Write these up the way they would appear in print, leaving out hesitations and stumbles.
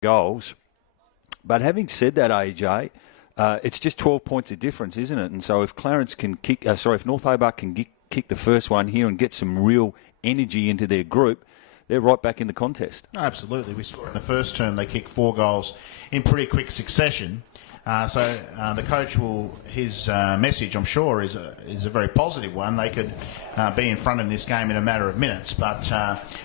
goals. But having said that, AJ, it's just 12 points of difference, isn't it? And so if Clarence can if North Hobart can kick the first one here and get some real energy into their group, they're right back in the contest. Absolutely. We saw in the first term they kicked 4 goals in pretty quick succession. So the coach his message, I'm sure, is a very positive one. They could be in front in this game in a matter of minutes, but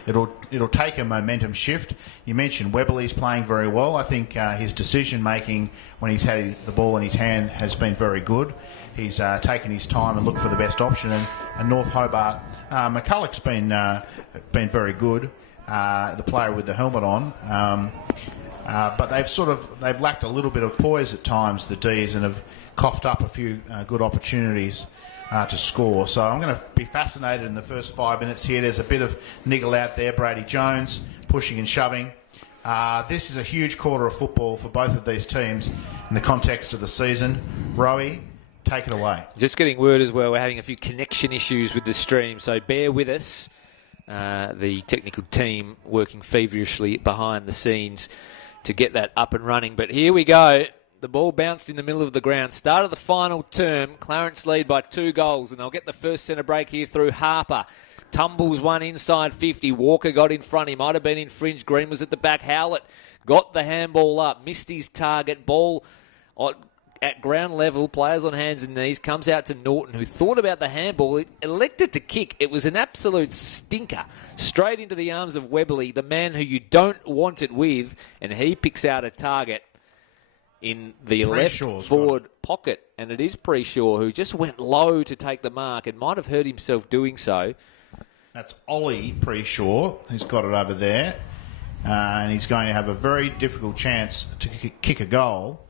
it'll take a momentum shift. You mentioned Webberley's playing very well. I think his decision making when he's had the ball in his hand has been very good. He's taken his time and looked for the best option. And North Hobart, McCulloch's been very good. The player with the helmet on. But they've lacked a little bit of poise at times, the D's, and have coughed up a few good opportunities to score. So I'm going to be fascinated in the first 5 minutes here. There's a bit of niggle out there. Brady Jones pushing and shoving. This is a huge quarter of football for both of these teams in the context of the season. Rowie, take it away. Just getting word as well, we're having a few connection issues with the stream, so bear with us. The technical team working feverishly behind the scenes to get that up and running. But here we go. The ball bounced in the middle of the ground. Start of the final term. Clarence lead by 2 goals, and they'll get the first centre break here through Harper. Tumbles one inside 50. Walker got in front. He might have been infringed. Green was at the back. Howlett got the handball up. Missed his target. Ball at ground level. Players on hands and knees. Comes out to Norton, who thought about the handball. He elected to kick. It was an absolute stinker. Straight into the arms of Webberley, the man who you don't want it with, and he picks out a target in the left forward pocket, and it is Preshaw, who just went low to take the mark and might have hurt himself doing so. That's Ollie Preshaw who's got it over there, and he's going to have a very difficult chance to kick a goal.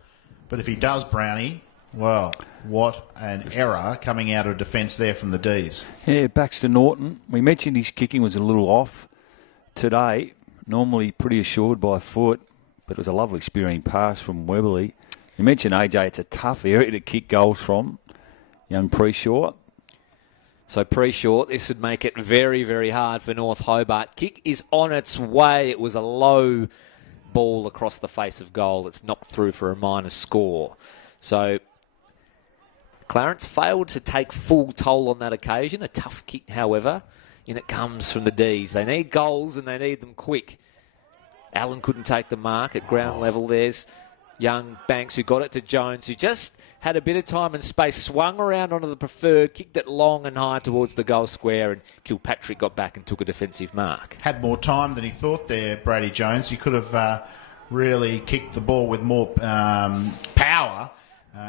But if he does, Brownie, well, what an error coming out of defence there from the D's. Yeah, Baxter Norton. We mentioned his kicking was a little off today. Normally pretty assured by foot, but it was a lovely spearing pass from Webberley. You mentioned, AJ, it's a tough area to kick goals from, young Preshaw. So Preshaw, this would make it very, very hard for North Hobart. Kick is on its way. It was a low ball across the face of goal. It's knocked through for a minor score. So Clarence failed to take full toll on that occasion. A tough kick, however, and it comes from the D's. They need goals and they need them quick. Allen couldn't take the mark at ground level. There's young Banks who got it to Jones, who just had a bit of time and space, swung around onto the preferred, kicked it long and high towards the goal square, and Kilpatrick got back and took a defensive mark. Had more time than he thought there, Brady Jones. He could have really kicked the ball with more power.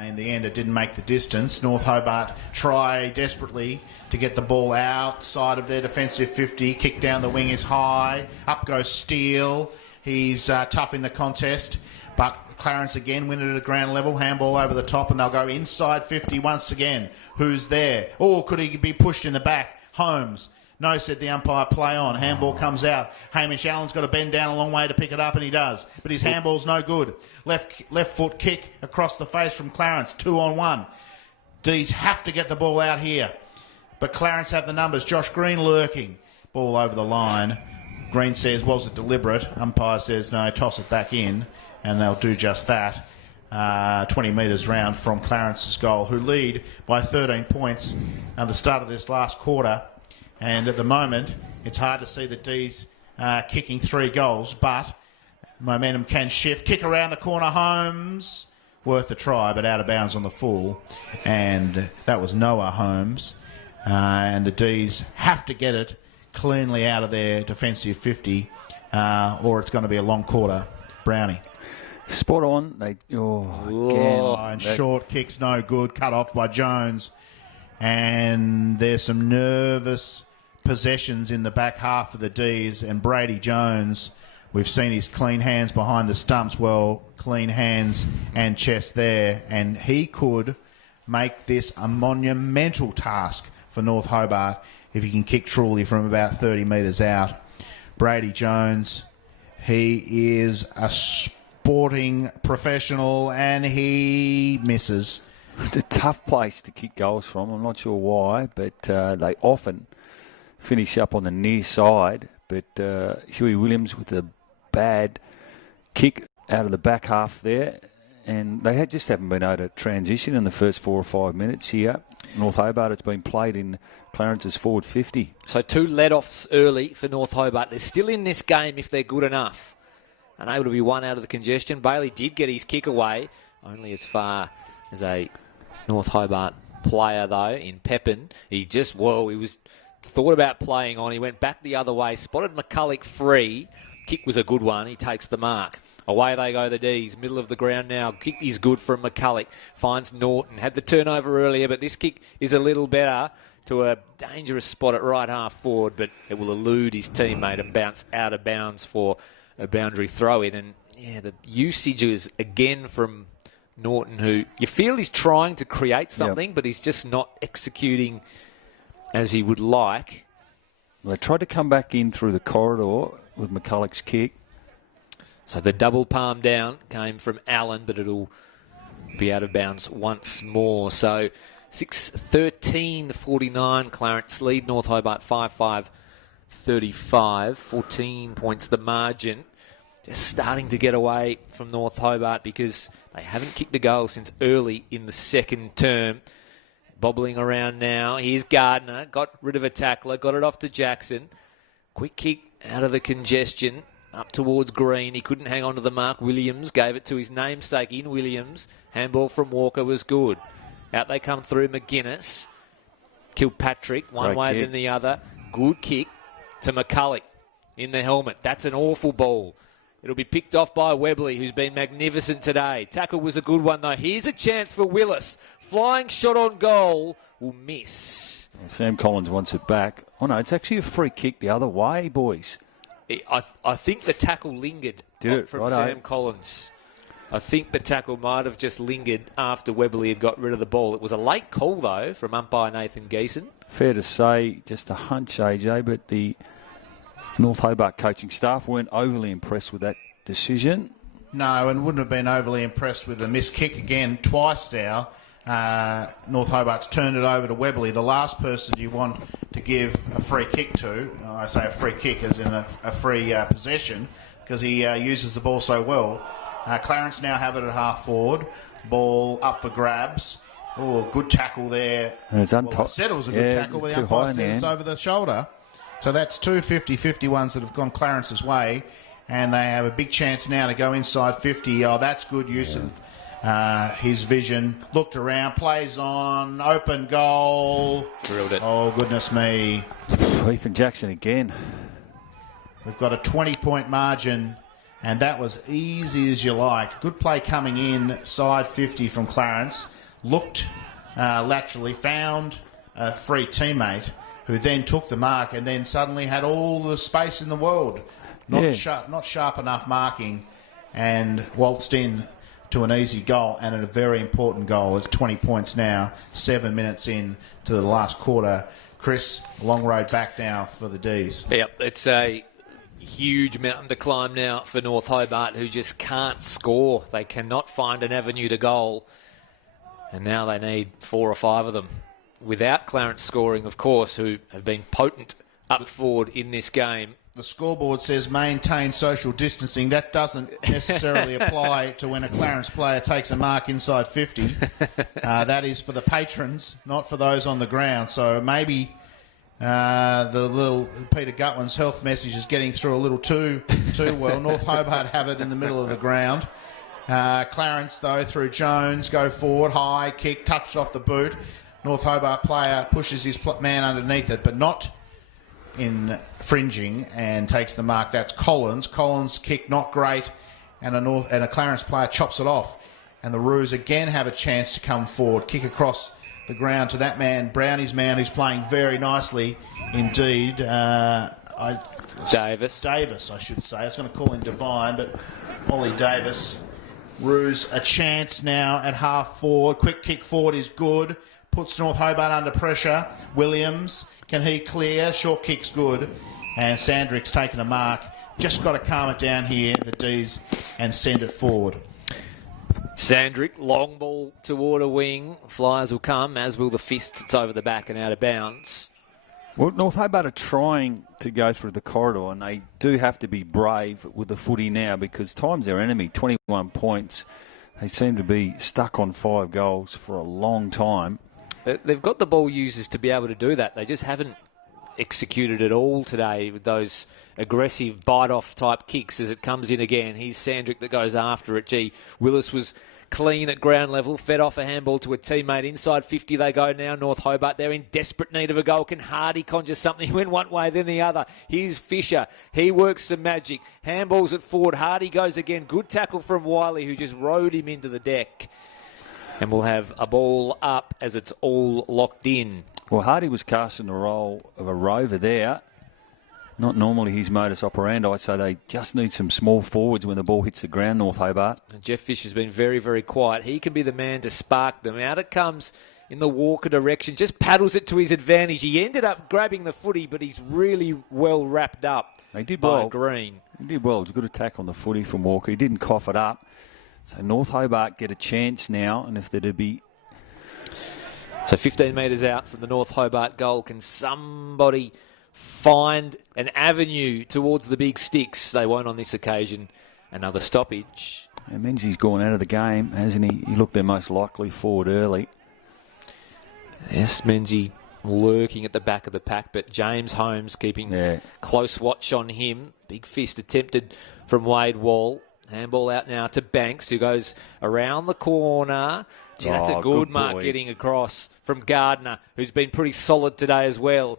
In the end, it didn't make the distance. North Hobart try desperately to get the ball outside of their defensive 50. Kick down the wing is high. Up goes Steele. He's tough in the contest. But Clarence again win it at ground level. Handball over the top, and they'll go inside 50 once again. Who's there? Oh, could he be pushed in the back? Holmes. No, said the umpire, play on. Handball comes out. Hamish Allen's got to bend down a long way to pick it up, and he does. But his handball's no good. Left foot kick across the face from Clarence. 2-on-1. D's have to get the ball out here. But Clarence have the numbers. Josh Green lurking. Ball over the line. Green says, was it deliberate? Umpire says, no, toss it back in. And they'll do just that. 20 metres round from Clarence's goal, who lead by 13 points at the start of this last quarter. And at the moment, it's hard to see the D's kicking 3 goals, but momentum can shift. Kick around the corner, Holmes. Worth a try, but out of bounds on the full. And that was Noah Holmes. And the D's have to get it cleanly out of their defensive 50, or it's going to be a long quarter. Brownie. Spot on. And short kicks no good. Cut off by Jones. And there's some nervous possessions in the back half of the D's. And Brady Jones, we've seen his clean hands behind the stumps. Well, clean hands and chest there. And he could make this a monumental task for North Hobart if he can kick truly from about 30 metres out. Brady Jones, he is a sporting professional, and he misses. It's a tough place to kick goals from. I'm not sure why, but they often finish up on the near side. But Huey Williams with a bad kick out of the back half there, and they just haven't been able to transition in the first 4 or 5 minutes here. North Hobart, it's been played in Clarence's forward 50. So 2 let-offs early for North Hobart. They're still in this game if they're good enough. Unable to be one out of the congestion. Bailey did get his kick away, only as far as a North Hobart player, though, in Pepin. He was thought about playing on. He went back the other way, spotted McCulloch free. Kick was a good one. He takes the mark. Away they go, the D's. Middle of the ground now. Kick is good from McCulloch. Finds Norton. Had the turnover earlier, but this kick is a little better to a dangerous spot at right half forward, but it will elude his teammate and bounce out of bounds for a boundary throw-in. And, yeah, the usage is, again, from Norton, who you feel he's trying to create something, but he's just not executing as he would like. Well, they tried to come back in through the corridor with McCulloch's kick. So the double palm down came from Allen, but it'll be out of bounds once more. So 6:13:49 Clarence lead. North Hobart 5-5-35. 14 points the margin. Just starting to get away from North Hobart because they haven't kicked a goal since early in the second term. Bobbling around now. Here's Gardner. Got rid of a tackler. Got it off to Jackson. Quick kick out of the congestion. Up towards Green. He couldn't hang on to the mark. Williams gave it to his namesake in Williams. Handball from Walker was good. Out they come through. McGuinness. Kilpatrick. One Great way kick. than the other. Good kick to McCulloch in the helmet. That's an awful ball. It'll be picked off by Webley, who's been magnificent today. Tackle was a good one, though. Here's a chance for Willis. Flying shot on goal will miss. Well, Sam Collins wants it back. Oh, no, it's actually a free kick the other way, boys. I think the tackle lingered from righto. Sam Collins. I think the tackle might have just lingered after Webley had got rid of the ball. It was a late call, though, from umpire Nathan Geeson. Fair to say, just a hunch, AJ, but the North Hobart coaching staff weren't overly impressed with that decision. No, and wouldn't have been overly impressed with the missed kick again twice now. North Hobart's turned it over to Webley, the last person you want to give a free kick to. I say a free kick as in a free possession because he uses the ball so well. Clarence now have it at half forward. Ball up for grabs. Oh, good tackle there. And it's I said it was a good tackle, but the umpire said it's over the shoulder. So that's 2 50-50-1s that have gone Clarence's way, and they have a big chance now to go inside 50. Oh, that's good use of his vision. Looked around, plays on, open goal. Drilled it. Oh, goodness me. Ethan Jackson again. We've got a 20-point margin, and that was easy as you like. Good play coming in, side 50 from Clarence. Looked laterally, found a free teammate who then took the mark and then suddenly had all the space in the world. Not sharp enough marking, and waltzed in to an easy goal and a very important goal. It's 20 points now, 7 minutes in to the last quarter. Chris, long road back now for the D's. Yep, it's a huge mountain to climb now for North Hobart, who just can't score. They cannot find an avenue to goal, and now they need 4 or 5 of them. Without Clarence scoring, of course, who have been potent up forward in this game. The scoreboard says maintain social distancing. That doesn't necessarily apply to when a Clarence player takes a mark inside 50. That is for the patrons, not for those on the ground. So maybe the little Peter Gutwin's health message is getting through a little too well. North Hobart have it in the middle of the ground. Clarence, though, through Jones, go forward, high kick, touched off the boot. North Hobart player pushes his man underneath it, but not infringing, and takes the mark. That's Collins. Collins' kick not great, and a Clarence player chops it off. And the Roos again have a chance to come forward. Kick across the ground to that man, Brownie's man, who's playing very nicely indeed. Davis, I should say. I was going to call him Divine, but Ollie Davis. Roos a chance now at half forward. Quick kick forward is good. Puts North Hobart under pressure. Williams, can he clear? Short kick's good. And Sandrick's taken a mark. Just got to calm it down here, the D's, and send it forward. Sandrick, long ball toward a wing. Flyers will come, as will the fists. It's over the back and out of bounds. Well, North Hobart are trying to go through the corridor, and they do have to be brave with the footy now because time's their enemy. 21 points. They seem to be stuck on 5 goals for a long time. They've got the ball users to be able to do that. They just haven't executed it all today with those aggressive bite-off type kicks as it comes in again. Here's Sandrick that goes after it. Gee, Willis was clean at ground level, fed off a handball to a teammate. Inside 50 they go now, North Hobart. They're in desperate need of a goal. Can Hardy conjure something? He went one way, then the other. Here's Fisher. He works some magic. Handballs at forward. Hardy goes again. Good tackle from Wiley, who just rode him into the deck. And we'll have a ball up as it's all locked in. Well, Hardy was casting the role of a rover there. Not normally his modus operandi, so they just need some small forwards when the ball hits the ground, North Hobart. And Jeff Fisher's been very, very quiet. He can be the man to spark them. Out it comes in the Walker direction, just paddles it to his advantage. He ended up grabbing the footy, but he's really well wrapped up by Green. He did well. It was a good attack on the footy from Walker. He didn't cough it up. So North Hobart get a chance now, and if they're to be... So 15 metres out from the North Hobart goal, can somebody find an avenue towards the big sticks? They won't on this occasion. Another stoppage. And Menzies gone out of the game, hasn't he? He looked their most likely forward early. Yes, Menzies lurking at the back of the pack, but James Holmes keeping close watch on him. Big fist attempted from Wade Wall. Handball out now to Banks, who goes around the corner. Gee, that's a good mark getting across from Gardner, who's been pretty solid today as well.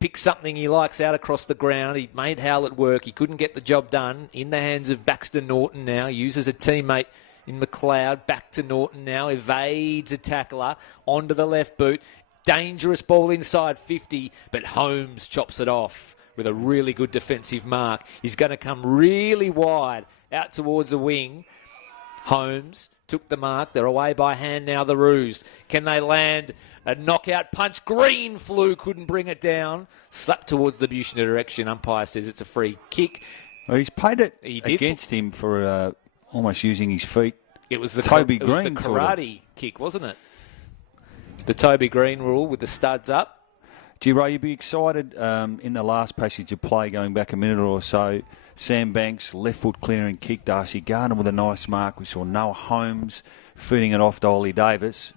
Picks something he likes out across the ground. He made Howlett work. He couldn't get the job done. In the hands of Baxter Norton now. Uses a teammate in McLeod. Back to Norton now. Evades a tackler. Onto the left boot. Dangerous ball inside 50, but Holmes chops it off with a really good defensive mark. He's going to come really wide out towards the wing. Holmes took the mark. They're away by hand now, the Roos. Can they land a knockout punch? Green flew, couldn't bring it down. Slapped towards the Buchner direction. Umpire says it's a free kick. Well, he's paid it against him for almost using his feet. It was the Toby Green it was the karate kick, wasn't it? The Toby Green rule with the studs up. Giro, you'd be excited in the last passage of play going back a minute or so. Sam Banks, left foot clearing kick. Darcy Gardner with a nice mark. We saw Noah Holmes feeding it off to Ollie Davis.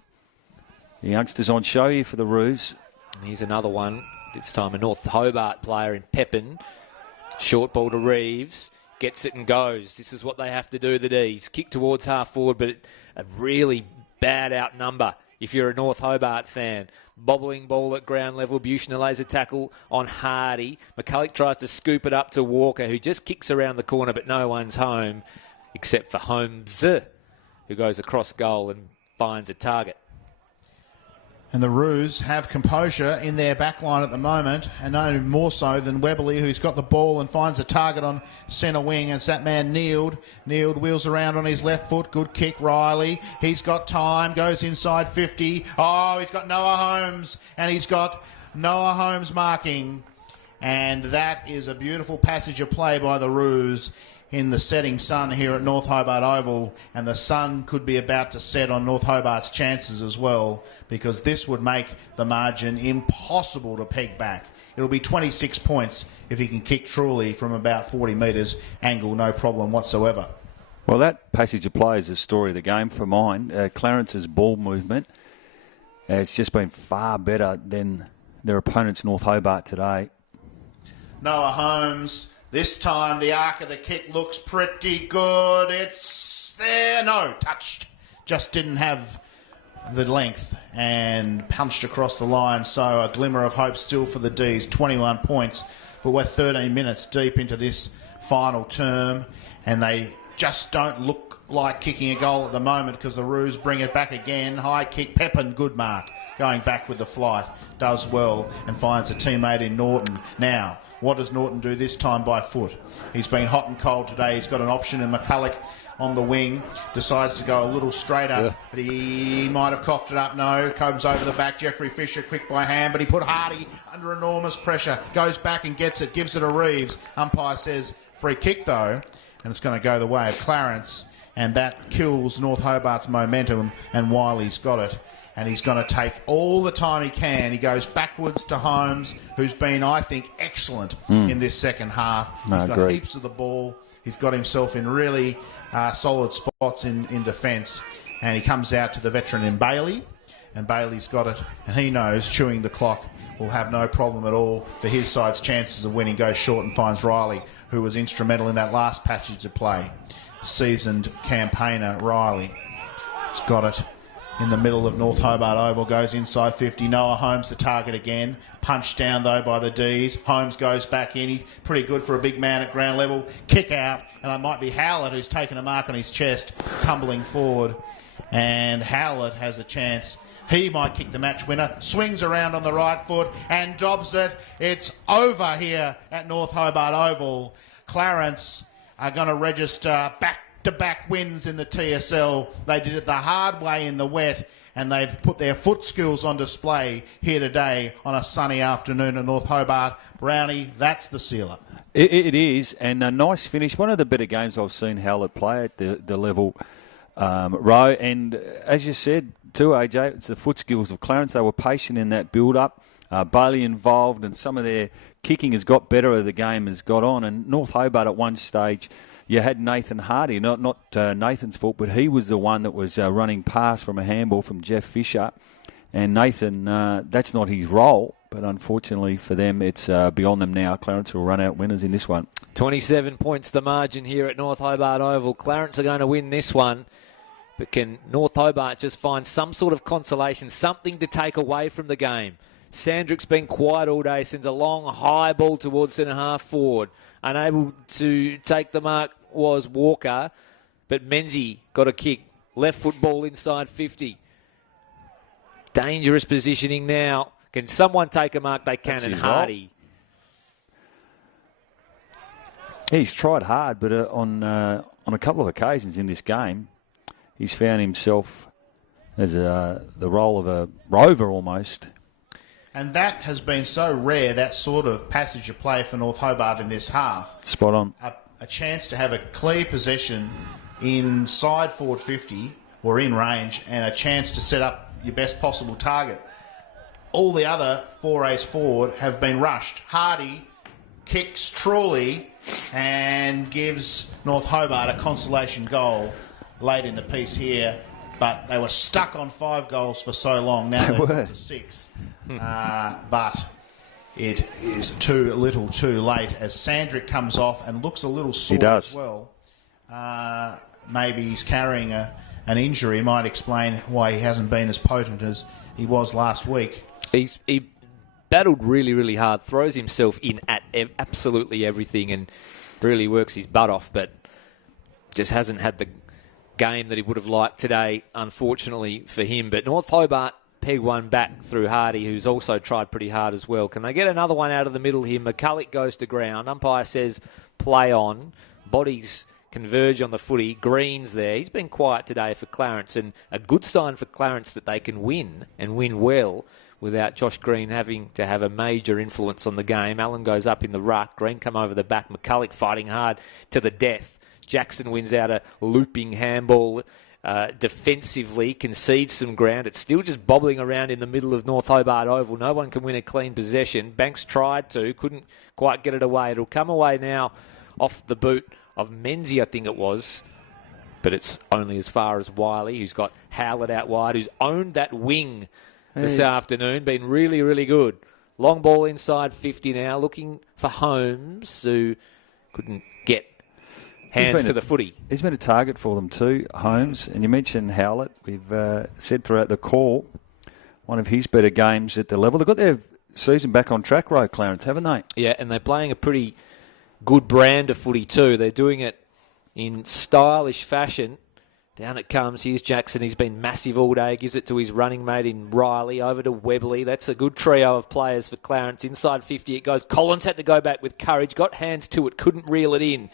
The youngsters on show here for the Roos. Here's another one. This time a North Hobart player in Pepin. Short ball to Reeves. Gets it and goes. This is what they have to do, the D's. Kick towards half forward, but a really bad outnumber if you're a North Hobart fan. Bobbling ball at ground level. Buchner lays a tackle on Hardy. McCulloch tries to scoop it up to Walker, who just kicks around the corner, but no one's home except for Holmes, who goes across goal and finds a target. And the Roos have composure in their back line at the moment, and no more so than Webberley, who's got the ball and finds a target on centre wing. It's that man Neild. Neild wheels around on his left foot. Good kick, Riley. He's got time, goes inside 50. Oh, he's got Noah Holmes, and he's got Noah Holmes marking. And that is a beautiful passage of play by the Roos in the setting sun here at North Hobart Oval, and the sun could be about to set on North Hobart's chances as well, because this would make the margin impossible to peg back. It'll be 26 points if he can kick truly from about 40 metres angle, no problem whatsoever. Well, that passage of play is the story of the game for mine. Clarence's ball movement, it's just been far better than their opponents, North Hobart, today. Noah Holmes. This time the arc of the kick looks pretty good. It's there. No, touched. Just didn't have the length and punched across the line. So a glimmer of hope still for the D's. 21 points. But we're 13 minutes deep into this final term, and they just don't look like kicking a goal at the moment because the Roos bring it back again. High kick. Pepin, good mark. Going back with the flight. Does well and finds a teammate in Norton. Now, what does Norton do this time by foot? He's been hot and cold today. He's got an option in McCulloch on the wing. Decides to go a little straighter, but he might have coughed it up. No, comes over the back. Jeffrey Fisher, quick by hand, but he put Hardy under enormous pressure. Goes back and gets it, gives it to Reeves. Umpire says free kick though, and it's going to go the way of Clarence, and that kills North Hobart's momentum, and Wiley's got it. and he's going to take all the time he can. He goes backwards to Holmes, who's been, I think, excellent in this second half. He's got heaps of the ball. He's got himself in really solid spots in defence, and he comes out to the veteran in Bailey, and Bailey's got it, and he knows chewing the clock will have no problem at all for his side's chances of winning. Goes short and finds Riley, who was instrumental in that last passage of play. Seasoned campaigner Riley. He's got it in the middle of North Hobart Oval, goes inside 50. Noah Holmes the target again. Punched down, though, by the Ds. Holmes goes back in. He's pretty good for a big man at ground level. Kick out, and it might be Howlett who's taken a mark on his chest, tumbling forward. And Howlett has a chance. He might kick the match winner. Swings around on the right foot and dobs it. It's over here at North Hobart Oval. Clarence are going to register back-to-back wins in the TSL. They did it the hard way in the wet, and they've put their foot skills on display here today on a sunny afternoon at North Hobart. Brownie, that's the sealer. It is, and a nice finish. One of the better games I've seen Howlett play at the level row. And as you said too, AJ, it's the foot skills of Clarence. They were patient in that build-up. Bailey involved, and some of their kicking has got better as the game has got on. And North Hobart at one stage, you had Nathan Hardy, not Nathan's fault, but he was the one that was running past from a handball from Jeff Fisher. And Nathan, that's not his role, but unfortunately for them, it's beyond them now. Clarence will run out winners in this one. 27 points the margin here at North Hobart Oval. Clarence are going to win this one. But can North Hobart just find some sort of consolation, something to take away from the game? Sandrick's been quiet all day, sends a long, high ball towards centre-half forward. Unable to take the mark was Walker, but Menzie got a kick. Left foot ball inside 50. Dangerous positioning now. Can someone take a mark? They can, and Hardy. He's tried hard, but on a couple of occasions in this game, he's found himself as the role of a rover almost. And that has been so rare, that sort of passage of play for North Hobart in this half. Spot on. A chance to have a clear possession inside forward 50 or in range, and a chance to set up your best possible target. All the other forays forward have been rushed. Hardy kicks truly and gives North Hobart a consolation goal late in the piece here, but they were stuck on 5 goals for so long. Now they've got to 6. But it is too little too late as Sandrick comes off and looks a little sore as well. Maybe he's carrying an injury. Might explain why he hasn't been as potent as he was last week. He battled really, really hard, throws himself in at absolutely everything and really works his butt off, but just hasn't had the game that he would have liked today, unfortunately for him. But North Hobart peg one back through Hardy, who's also tried pretty hard as well. Can they get another one out of the middle here? McCulloch goes to ground. Umpire says play on. Bodies converge on the footy. Green's there. He's been quiet today for Clarence, and a good sign for Clarence that they can win and win well without Josh Green having to have a major influence on the game. Allen goes up in the ruck. Green come over the back. McCulloch fighting hard to the death. Jackson wins out a looping handball defensively, concedes some ground. It's still just bobbling around in the middle of North Hobart Oval. No one can win a clean possession. Banks tried to, couldn't quite get it away. It'll come away now off the boot of Menzie, I think it was. But it's only as far as Wiley, who's got Howlett out wide, who's owned that wing this afternoon. Been really, really good. Long ball inside 50 now, looking for Holmes, who couldn't get hands to the footy. He's been a target for them too, Holmes. And you mentioned Howlett. We've said throughout the call, one of his better games at the level. They've got their season back on track, right, Clarence, haven't they? Yeah, and they're playing a pretty good brand of footy too. They're doing it in stylish fashion. Down it comes. Here's Jackson. He's been massive all day. Gives it to his running mate in Riley. Over to Webley. That's a good trio of players for Clarence. Inside 50 it goes. Collins had to go back with courage. Got hands to it. Couldn't reel it in.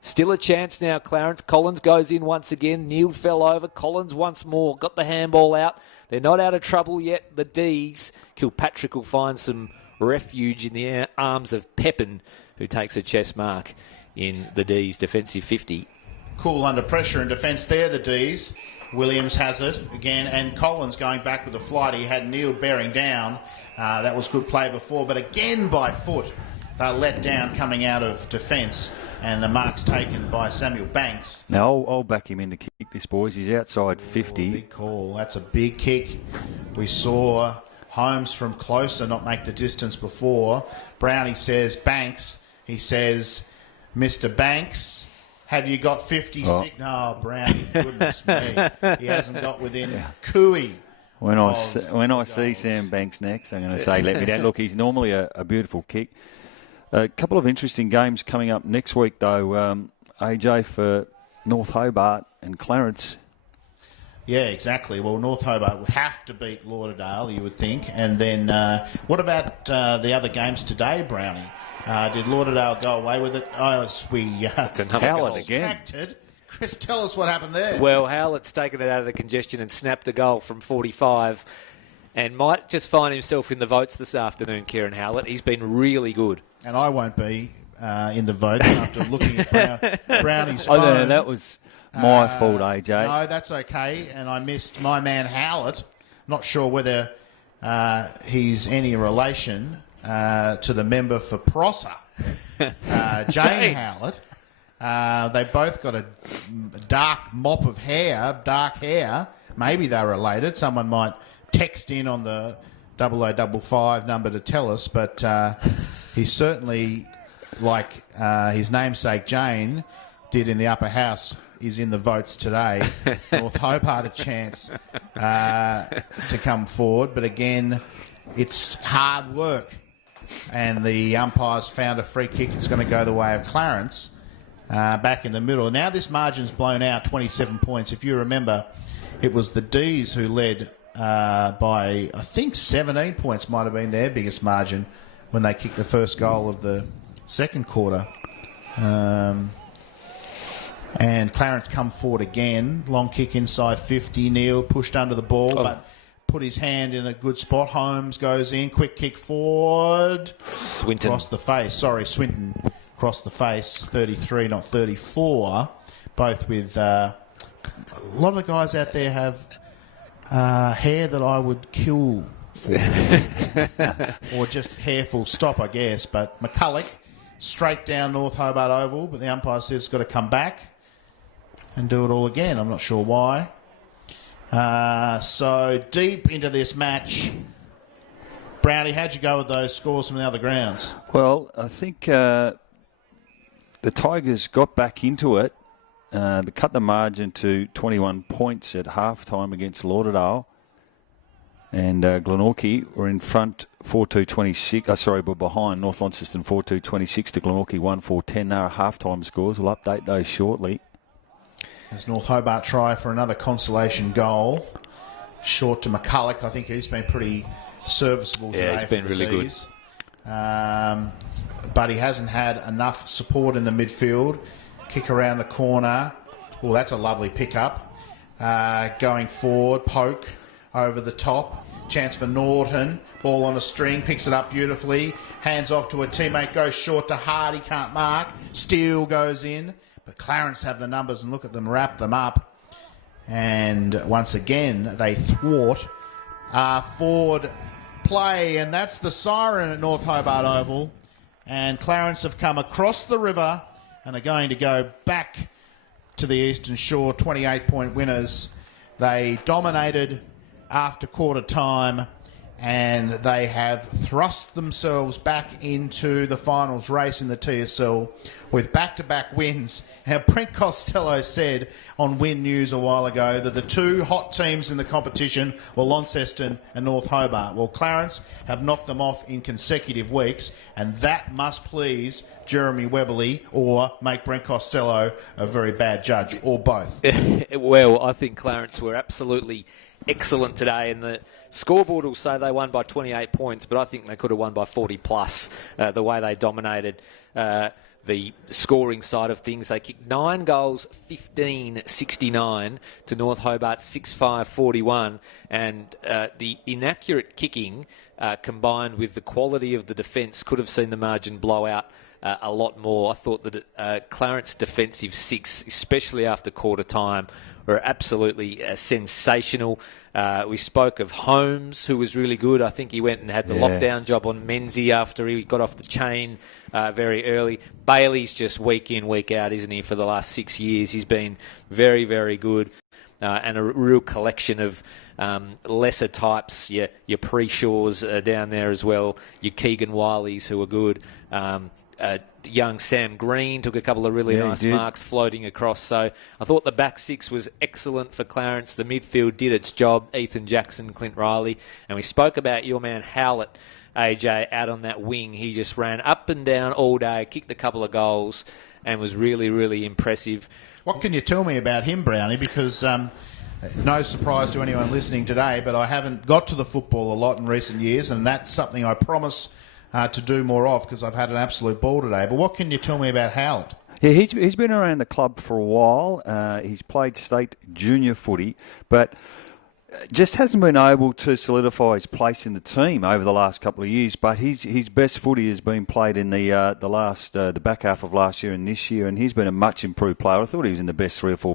Still a chance now, Clarence. Collins goes in once again. Neild fell over. Collins once more. Got the handball out. They're not out of trouble yet, the Ds. Kilpatrick will find some refuge in the arms of Pepin, who takes a chest mark in the Ds' defensive 50. Cool under pressure in defence there, the Ds. Williams has it again, and Collins going back with a flight. He had Neil bearing down. That was good play before, but again by foot. They're let down coming out of defence, and the mark's taken by Samuel Banks. Now, I'll back him in to kick this, boys. He's outside 50. Big call. That's a big kick. We saw Holmes from closer not make the distance before. Brownie says, Banks. He says, Mr. Banks, have you got 56? Oh. No, Brownie, goodness me. He hasn't got within cooey. When I see Sam Banks next, I'm going to say, let me down. Look, he's normally a beautiful kick. A couple of interesting games coming up next week, though. AJ, for North Hobart and Clarence. Yeah, exactly. Well, North Hobart will have to beat Lauderdale, you would think. And then what about the other games today, Brownie? Did Lauderdale go away with it? It's another Howlett goal. again. Chris, tell us what happened there. Well, Howlett's taken it out of the congestion and snapped a goal from 45 and might just find himself in the votes this afternoon, Kieran Howlett. He's been really good. And I won't be in the votes after looking at Brownie's phone. Oh, no, that was my fault, AJ. No, that's okay. And I missed my man Howlett. Not sure whether he's any relation to the member for Prosser, Jane Howlett. They both got a dark mop of hair, dark hair. Maybe they're related. Someone might text in on the 0055 number to tell us, but he's certainly, like his namesake Jane did in the upper house, is in the votes today. North Hobart a chance to come forward, but again, it's hard work. And the umpires found a free kick. It's going to go the way of Clarence. Back in the middle. Now this margin's blown out 27 points. If you remember, it was the D's who led by, I think, 17 points might have been their biggest margin when they kicked the first goal of the second quarter. And Clarence come forward again. Long kick inside 50. Neil pushed under the ball, but put his hand in a good spot. Holmes goes in. Quick kick forward. Swinton. Across the face. Sorry, Swinton. Across the face, 33, not 34, both with a lot of the guys out there have hair that I would kill for. Or just hair full stop, I guess. But McCulloch, straight down North Hobart Oval, but the umpire says it's got to come back and do it all again. I'm not sure why. So deep into this match, Brownie, how'd you go with those scores from the other grounds? Well, I think the Tigers got back into it. They cut the margin to 21 points at halftime against Lauderdale. And Glenorchy were in front 4-2-26. But behind North Launceston 4-2-26 to Glenorchy 1-4-10. They are halftime scores. We'll update those shortly. As North Hobart try for another consolation goal. Short to McCulloch. I think he's been pretty serviceable today. Yeah, he's been really good. But he hasn't had enough support in the midfield. Kick around the corner. Oh, that's a lovely pickup. Going forward, poke over the top. Chance for Norton. Ball on a string. Picks it up beautifully. Hands off to a teammate. Goes short to Hardy. Can't mark. Steele goes in. But Clarence have the numbers and look at them. Wrap them up. And once again, they thwart forward play, and that's the siren at North Hobart Oval. And Clarence have come across the river and are going to go back to the Eastern Shore, 28-point winners. They dominated after quarter time, and they have thrust themselves back into the finals race in the TSL with back-to-back wins. Now, Brent Costello said on Win News a while ago that the two hot teams in the competition were Launceston and North Hobart. Well, Clarence have knocked them off in consecutive weeks, and that must please Jeremy Webberley or make Brent Costello a very bad judge, or both. Well, I think Clarence were absolutely excellent today, and the scoreboard will say they won by 28 points, but I think they could have won by 40 plus, the way they dominated the scoring side of things. They kicked 9 goals, 15-69 to North Hobart 6-5-41, and the inaccurate kicking combined with the quality of the defence could have seen the margin blow out a lot more. I thought that Clarence defensive six, especially after quarter time, were absolutely sensational. We spoke of Holmes, who was really good. I think he went and had the lockdown job on Menzies after he got off the chain very early. Bailey's just week in, week out, isn't he, for the last 6 years? He's been very, very good. And a real collection of lesser types, your Pre-Shaws down there as well, your Keegan Wileys who are good. Young Sam Green took a couple of really nice marks floating across. So I thought the back six was excellent for Clarence. The midfield did its job, Ethan Jackson, Clint Riley. And we spoke about your man Howlett, AJ, out on that wing. He just ran up and down all day, kicked a couple of goals, and was really, really impressive. What can you tell me about him, Brownie? Because no surprise to anyone listening today, but I haven't got to the football a lot in recent years, and that's something I promise to do more of because I've had an absolute ball today. But what can you tell me about Howlett? Yeah, he's been around the club for a while. He's played state junior footy, but just hasn't been able to solidify his place in the team over the last couple of years. But his best footy has been played in the back half of last year and this year, and he's been a much improved player. I thought he was in the best 3 or 4